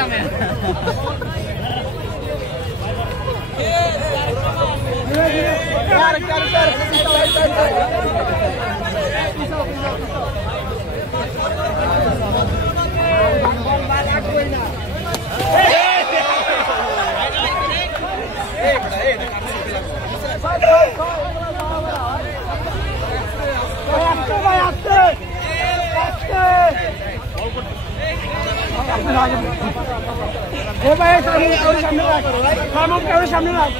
একটা ম্যান সামনে রাখ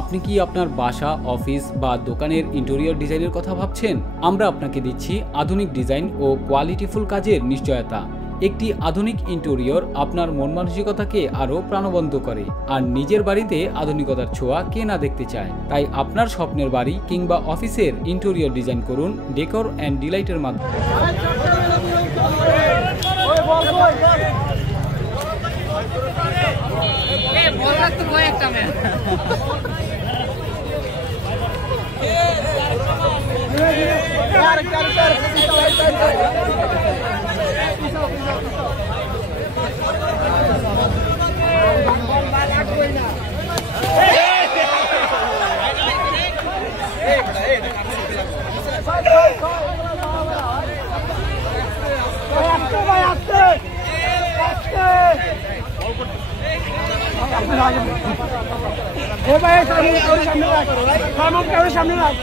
আপনি কি আপনার বাসা, অফিস বা দোকানের ইন্টেরিয়র ডিজাইনের কথা ভাবছেন? আমরা আপনাকে দিচ্ছি আধুনিক ডিজাইন ও কোয়ালিটিফুল কাজের নিশ্চয়তা। একটি আধুনিক ইন্টেরিয়র আপনার মন মানসিকতাকে আরও প্রাণবন্ত করে। আর নিজের বাড়িতে আধুনিকতার ছোঁয়া কে না দেখতে চায়? তাই আপনার স্বপ্নের বাড়ি কিংবা অফিসের ইন্টেরিয়র ডিজাইন করুন ডেকর অ্যান্ড ডিলাইটের মাধ্যমে। একটা ম্যান সামনে রাখ